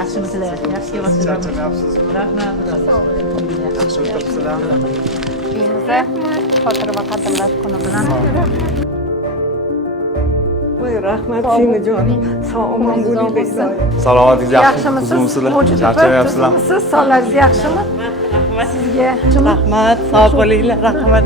Yaxshimisizlar? Yaxshi kelyapsizlar. Charchamayapsizmi? Rahmat. Yaxshi o'tiribsizlarmi? Uyimizda xotir va qadrlash kuni bilan Voy rahmat senga jonim. Sog' omon bo'ling bezor. Salomatingiz yaxshimisiz? Buzmisizlar? Mo'jiza Charchamayapsizlarmi? siz sog'ligingiz yaxshimi? Sizga Rahmat, sog' bo'linglar, rahmat.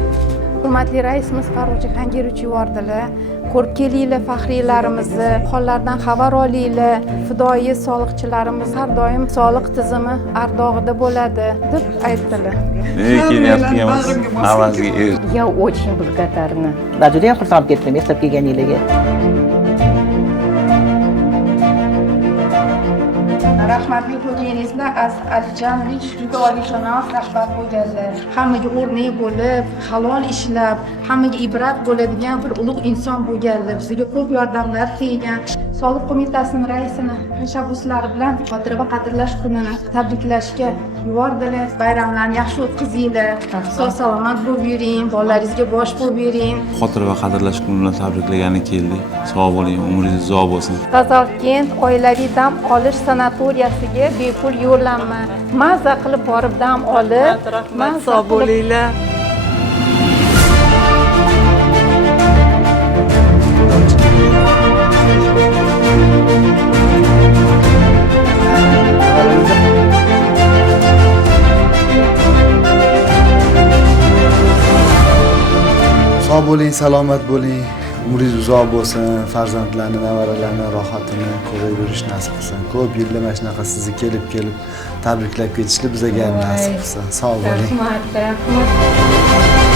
hurmatli raisimiz Farruh Jahongirov yubordilar. Ko'rib kelinglar faxriylarimizni, hollardan xabar olinglar. Fidoyi soliqchilarimiz har doim soliq tizimi ardog'ida bo'ladi deb aytdilar. Kelyapti emas. Navazga Я очень благодарна. Judayam xursand ketdim eslab kelganinglarga. Rahmatli xo'jayinizlar az Alijonovich juda olishanos rahbar bo'lganlar. Hammaga o'rnak bo'lib, halol ishlab, hammaga ibrat bo'ladigan bir ulug' inson bo'lganlar. Bizga ko'p yordamlar qilgan. Soliq qo'mitasining raisini tashabbuslari bilan xotira va qadrlash kunini tabriklashga yubordilar. Bayramlarni yaxshi o'tkazinglar. Sog' salomat bo'lib yuring, bolalaringizga bosh bo'lib yuring. Xotir va qadrlash kuni bilan tabriklagani keldik. Sog' bo'ling, umringiz uzoq bo'lsin. Tozalkent oilaviy dam olish sanatoriyasiga bepul yo'llanma. Maza qilib borib dam olib, Rahmat, sog' bo'linglar. Sog' bo'ling, salomat bo'ling. Umringiz uzoq bo'lsin, farzandlarni, nevaralarni rohatini ko'raverishni nasib qilsin. Ko'p yillar mana shunaqa sizni kelib tabriklab ketishni bizga nasib qilsin. Sog' bo'ling. rahmat.